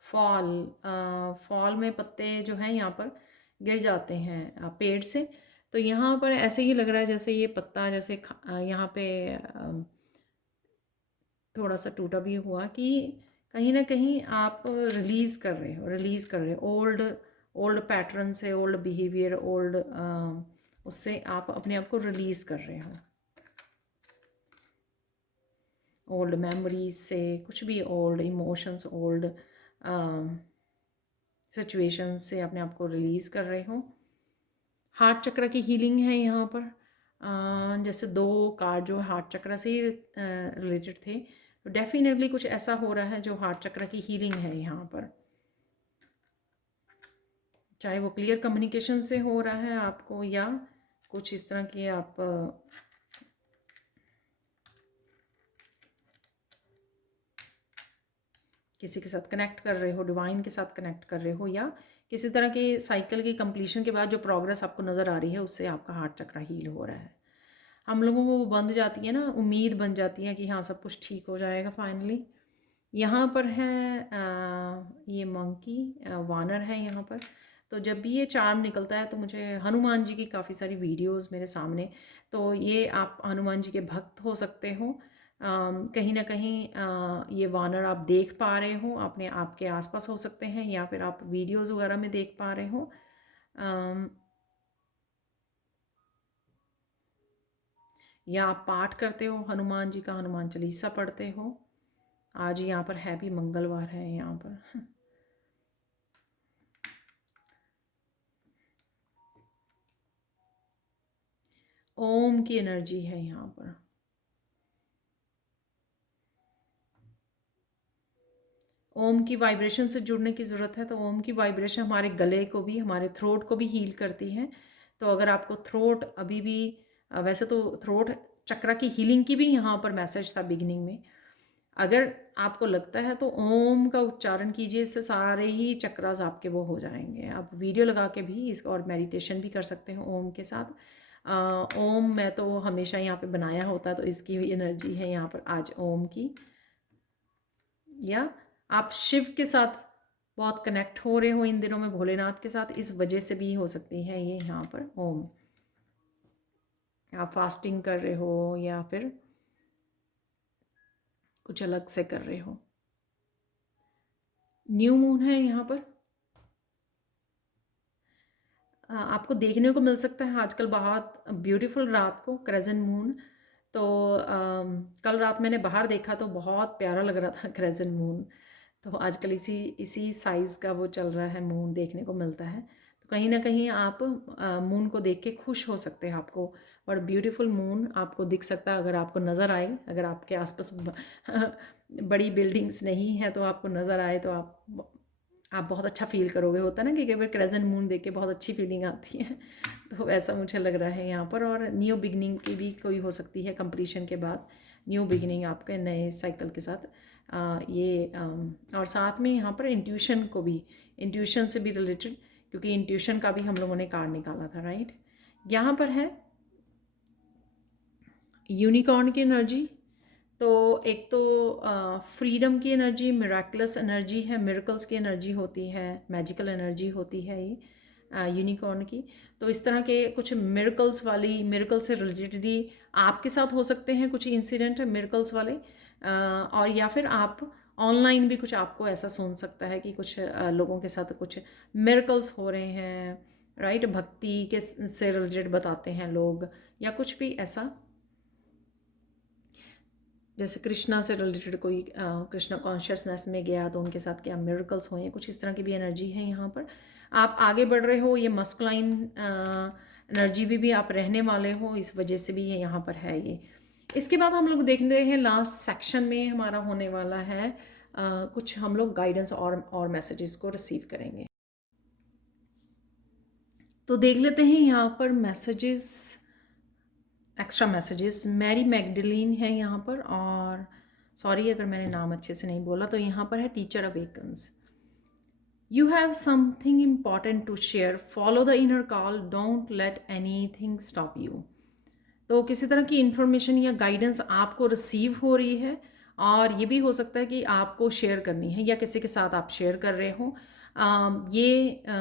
फॉल में पत्ते जो हैं यहाँ पर गिर जाते हैं पेड़ से। तो यहाँ पर ऐसे ही लग रहा है जैसे ये पत्ता जैसे यहाँ पे थोड़ा सा टूटा भी हुआ कि कहीं ना कहीं आप रिलीज़ कर रहे हो ओल्ड ओल्ड पैटर्न से, ओल्ड बिहेवियर, ओल्ड उससे आप अपने आप को रिलीज़ कर रहे हो, ओल्ड मेमोरीज से, कुछ भी ओल्ड इमोशंस, ओल्ड सिचुएशन से अपने आप को रिलीज़ कर रहे हो। हार्ट चक्र की हीलिंग है यहाँ पर। जैसे 2 कार्ड जो हार्ट चक्र से ही रिलेटेड थे, तो डेफिनेटली कुछ ऐसा हो रहा है जो हार्ट चक्र की हीलिंग है यहाँ पर, चाहे वो क्लियर कम्युनिकेशन से हो रहा है आपको या कुछ इस तरह के आप किसी के साथ कनेक्ट कर रहे हो, डिवाइन के साथ कनेक्ट कर रहे हो, या किसी तरह के साइकिल की कंप्लीशन के बाद जो प्रोग्रेस आपको नज़र आ रही है उससे आपका हार्ट चक्र हील हो रहा है। हम लोगों को वो बंध जाती है ना, उम्मीद बन जाती है कि हाँ सब कुछ ठीक हो जाएगा फाइनली। यहाँ पर है ये मंकी, वानर है यहाँ पर। तो जब भी ये चार्म निकलता है तो मुझे हनुमान जी की काफ़ी सारी वीडियोस मेरे सामने, तो ये आप हनुमान जी के भक्त हो सकते हो। कहीं ना कहीं ये वानर आप देख पा रहे हो, अपने आपके आसपास हो सकते हैं या फिर आप वीडियोस वगैरह में देख पा रहे हो। या आप पाठ करते हो हनुमान जी का, हनुमान चालीसा पढ़ते हो। आज यहाँ पर हैप्पी मंगलवार है यहाँ पर। ओम की एनर्जी है यहाँ पर। ओम की वाइब्रेशन से जुड़ने की ज़रूरत है। तो ओम की वाइब्रेशन हमारे गले को भी, हमारे थ्रोट को भी हील करती है। तो अगर आपको थ्रोट अभी भी वैसे तो थ्रोट चक्र की हीलिंग की भी यहाँ पर मैसेज था बिगिनिंग में। अगर आपको लगता है तो ओम का उच्चारण कीजिए, इससे सारे ही चक्रास आपके वो हो जाएंगे। आप वीडियो लगा के भी इसका और मेडिटेशन भी कर सकते हो ओम के साथ। ओम मैं तो हमेशा यहाँ पे बनाया होता है, तो इसकी भी एनर्जी है यहाँ पर आज ओम की। या आप शिव के साथ बहुत कनेक्ट हो रहे हो इन दिनों में, भोलेनाथ के साथ, इस वजह से भी हो सकती है ये यहाँ पर ओम। आप फास्टिंग कर रहे हो या फिर कुछ अलग से कर रहे हो। न्यू मून है यहाँ पर। आपको देखने को मिल सकता है आजकल बहुत ब्यूटीफुल रात को क्रेजेंट मून। तो कल रात मैंने बाहर देखा तो बहुत प्यारा लग रहा था क्रेजेंट मून। तो आजकल इसी इसी साइज़ का वो चल रहा है, मून देखने को मिलता है। तो कहीं ना कहीं आप मून को देख के खुश हो सकते हैं। आपको और ब्यूटीफुल मून आपको दिख सकता है अगर आपको नज़र आए। अगर आपके आसपास बड़ी बिल्डिंग्स नहीं है तो आपको नज़र आए तो आप बहुत अच्छा फील करोगे। होता है ना कि कई बार क्रेजेंट मून देख के बहुत अच्छी फीलिंग आती है। तो वैसा मुझे लग रहा है यहाँ पर। और न्यू बिगनिंग की भी कोई हो सकती है, कंप्लीशन के बाद न्यू बिगनिंग आपके नए साइकिल के साथ। और साथ में यहाँ पर इंट्यूशन को भी, इंट्यूशन से भी रिलेटेड, क्योंकि इंट्यूशन का भी हम लोगों ने कार्ड निकाला था, राइट। यहाँ पर है यूनिकॉर्न की एनर्जी। तो एक तो फ्रीडम की एनर्जी, मिराकुलस एनर्जी है, मिरेकल्स की एनर्जी होती है, मैजिकल एनर्जी होती है ये यूनिकॉर्न की। तो इस तरह के कुछ मिरेकल्स वाली, मिरेकल से रिलेटेड ही आपके साथ हो सकते हैं कुछ इंसिडेंट मिरेकल्स वाले। और या फिर आप ऑनलाइन भी कुछ आपको ऐसा सुन सकता है कि कुछ लोगों के साथ कुछ मिरेकल्स हो रहे हैं, राइट। भक्ति के से रिलेटेड बताते हैं लोग, या कुछ भी ऐसा, जैसे कृष्णा से रिलेटेड कोई कृष्णा कॉन्शियसनेस में गया तो उनके साथ क्या मिरेकल्स हुए हैं, कुछ इस तरह की भी एनर्जी है यहाँ पर। आप आगे बढ़ रहे हो, ये मस्कुलाइन एनर्जी भी आप रहने वाले हो, इस वजह से भी ये यहाँ पर है ये। इसके बाद हम लोग देखते हैं लास्ट सेक्शन में हमारा होने वाला है कुछ हम लोग गाइडेंस और मैसेजेस को रिसीव करेंगे। तो देख लेते हैं यहाँ पर messages, extra messages. Mary Magdalene है यहाँ पर, और सॉरी अगर मैंने नाम अच्छे से नहीं बोला। तो यहाँ पर है teacher awakens. You have something important to share, follow the inner call, don't let anything stop you. तो किसी तरह की इंफॉर्मेशन या गाइडेंस आपको रिसीव हो रही है, और ये भी हो सकता है कि आपको शेयर करनी है या किसी के साथ आप शेयर कर रहे हो। ये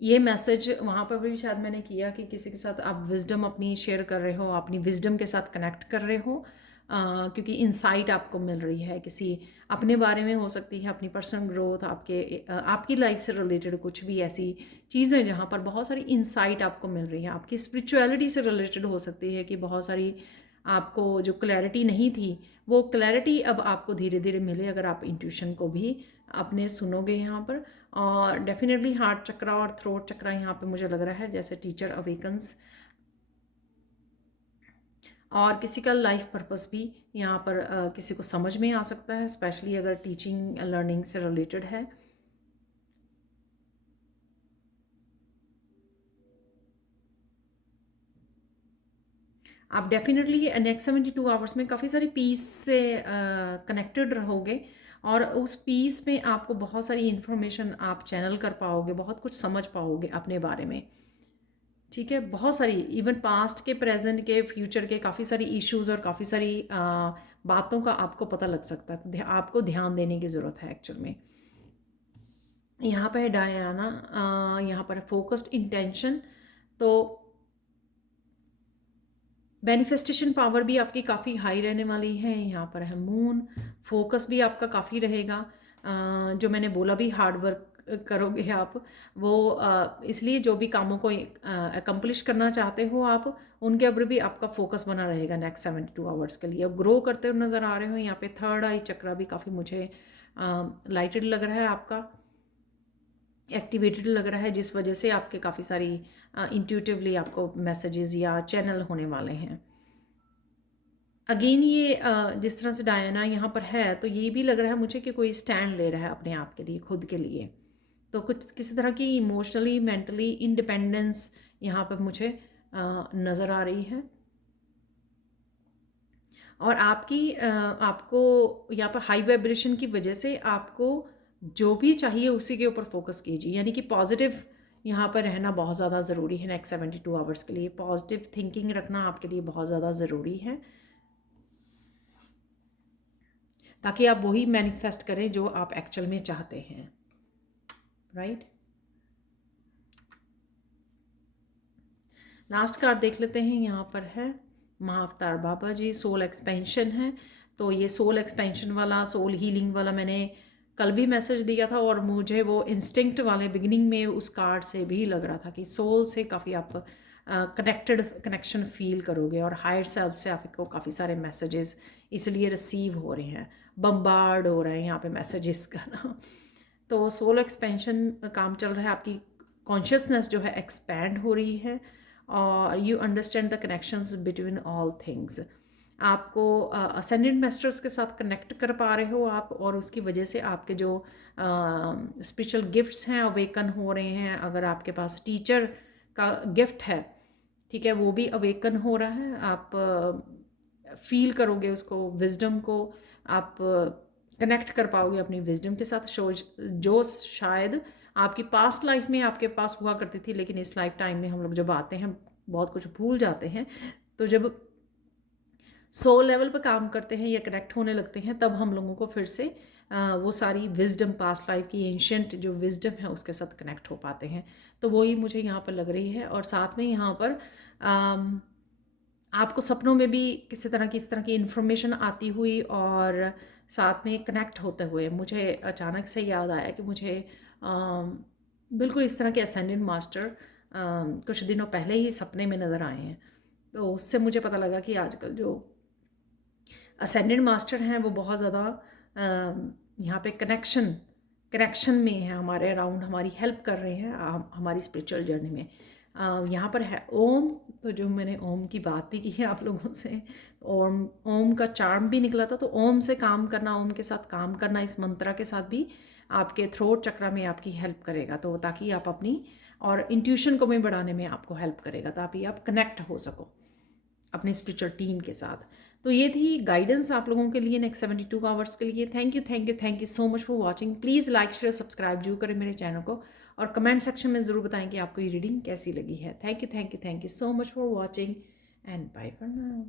ये मैसेज वहाँ पर भी शायद मैंने किया कि किसी के साथ आप विज़डम अपनी शेयर कर रहे हो, अपनी विज़डम के साथ कनेक्ट कर रहे हो, क्योंकि इंसाइट आपको मिल रही है किसी अपने बारे में, हो सकती है अपनी पर्सनल ग्रोथ, आपकी लाइफ से रिलेटेड कुछ भी ऐसी चीज़ें जहाँ पर बहुत सारी इंसाइट आपको मिल रही है। आपकी स्पिरिचुअलिटी से रिलेटेड हो सकती है कि बहुत सारी आपको जो क्लैरिटी नहीं थी वो क्लैरिटी अब आपको धीरे धीरे मिले, अगर आप इंट्यूशन को भी अपने सुनोगे यहाँ पर। और डेफिनेटली हार्ट चक्रा और थ्रोट चक्रा यहाँ पे मुझे लग रहा है जैसे टीचर अवेकन्स, और किसी का लाइफ पर्पस भी यहाँ पर किसी को समझ में आ सकता है, स्पेशली अगर टीचिंग लर्निंग से रिलेटेड है। आप डेफिनेटली नेक्स्ट 72 आवर्स में काफ़ी सारी पीस से कनेक्टेड रहोगे, और उस पीस में आपको बहुत सारी इन्फॉर्मेशन आप चैनल कर पाओगे, बहुत कुछ समझ पाओगे अपने बारे में। ठीक है, बहुत सारी इवन पास्ट के, प्रेजेंट के, फ्यूचर के काफ़ी सारी इश्यूज और काफ़ी सारी बातों का आपको पता लग सकता है। तो आपको ध्यान देने की ज़रूरत है एक्चुअल में। यहाँ पर है डायना, यहाँ पर फोकस्ड इंटेंशन, तो मैनिफेस्टेशन पावर भी आपकी काफ़ी हाई रहने वाली है। यहाँ पर है मून, फोकस भी आपका काफ़ी रहेगा। जो मैंने बोला भी, हार्ड वर्क करोगे आप, वो इसलिए जो भी कामों को अकम्पलिश करना चाहते हो आप, उनके ऊपर भी आपका फोकस बना रहेगा नेक्स्ट 72 आवर्स के लिए। अब ग्रो करते हुए नज़र आ रहे हो। यहाँ पे थर्ड आई चक्रा भी काफ़ी मुझे लाइटेड लग रहा है, आपका एक्टिवेटेड लग रहा है, जिस वजह से आपके काफ़ी सारी इंट्यूटिवली आपको मैसेजेस या चैनल होने वाले हैं। अगेन ये जिस तरह से डायना यहाँ पर है, तो ये भी लग रहा है मुझे कि कोई स्टैंड ले रहा है अपने आप के लिए, खुद के लिए। तो कुछ किसी तरह की इमोशनली मेंटली इंडिपेंडेंस यहाँ पर मुझे नज़र आ रही है। और आपको यहाँ पर हाई वाइब्रेशन की वजह से आपको जो भी चाहिए उसी के ऊपर फोकस कीजिए, यानी कि पॉजिटिव यहाँ पर रहना बहुत ज़्यादा ज़रूरी है। नेक्स्ट 72 आवर्स के लिए पॉजिटिव थिंकिंग रखना आपके लिए बहुत ज़्यादा ज़रूरी है, ताकि आप वही मैनिफेस्ट करें जो आप एक्चुअल में चाहते हैं, राइट। लास्ट कार्ड देख लेते हैं। यहाँ पर है महाअवतार बाबा जी, सोल एक्सपेंशन है। तो ये सोल एक्सपेंशन वाला, सोल हीलिंग वाला मैंने कल भी मैसेज दिया था, और मुझे वो इंस्टिंक्ट वाले बिगिनिंग में उस कार्ड से भी लग रहा था कि सोल से काफ़ी आप कनेक्शन फील करोगे, और हायर सेल्फ से आपको काफ़ी सारे मैसेजेस इसलिए रिसीव हो रहे हैं, बम्बार्ड हो रहे हैं यहाँ पे मैसेजेस का ना। तो सोल एक्सपेंशन काम चल रहा है, आपकी कॉन्शियसनेस जो है एक्सपैंड हो रही है, और you understand the connections between all things. आपको असेंडेंट मास्टर्स के साथ कनेक्ट कर पा रहे हो आप, और उसकी वजह से आपके जो स्पिरिचुअल गिफ्ट्स हैं अवेकन हो रहे हैं। अगर आपके पास टीचर का गिफ्ट है, ठीक है, वो भी अवेकन हो रहा है। आप फील करोगे उसको, विजडम को आप कनेक्ट कर पाओगे अपनी विजडम के साथ, जो शायद आपकी पास्ट लाइफ में आपके पास हुआ करती थी, लेकिन इस लाइफ टाइम में हम लोग जब आते हैं बहुत कुछ भूल जाते हैं। तो जब सोल लेवल पर काम करते हैं या कनेक्ट होने लगते हैं, तब हम लोगों को फिर से वो सारी विजडम, पास्ट लाइफ की एंशियंट जो विजडम है उसके साथ कनेक्ट हो पाते हैं। तो वही मुझे यहाँ पर लग रही है। और साथ में यहाँ पर आपको सपनों में भी किसी तरह की इस तरह की इन्फॉर्मेशन आती हुई, और साथ में कनेक्ट होते हुए मुझे अचानक से याद आया कि मुझे बिल्कुल इस तरह के असेंडेंट मास्टर कुछ दिनों पहले ही सपने में नज़र आए हैं। तो उससे मुझे पता लगा कि आजकल जो असेंडेंट मास्टर हैं वो बहुत ज़्यादा यहाँ पे कनेक्शन में है, हमारे अराउंड हमारी हेल्प कर रहे हैं हमारी स्पिरिचुअल जर्नी में। यहाँ पर है ओम। तो जो मैंने ओम की बात भी की है आप लोगों से, ओम का चार्म भी निकला था। तो ओम से काम करना, ओम के साथ काम करना, इस मंत्रा के साथ भी आपके थ्रोट चक्रा में आपकी हेल्प करेगा, तो ताकि आप अपनी और इंट्यूशन को भी बढ़ाने में आपको हेल्प करेगा, ताकि आप कनेक्ट हो सको अपनी स्पिरिचुअल टीम के साथ। तो ये थी गाइडेंस आप लोगों के लिए नेक्स्ट 72 आवर्स के लिए। Thank you so much for watching. Please like share subscribe जरूर करें मेरे चैनल को, और कमेंट सेक्शन में ज़रूर बताएं कि आपको ये रीडिंग कैसी लगी है। Thank you so much for watching, and bye for now.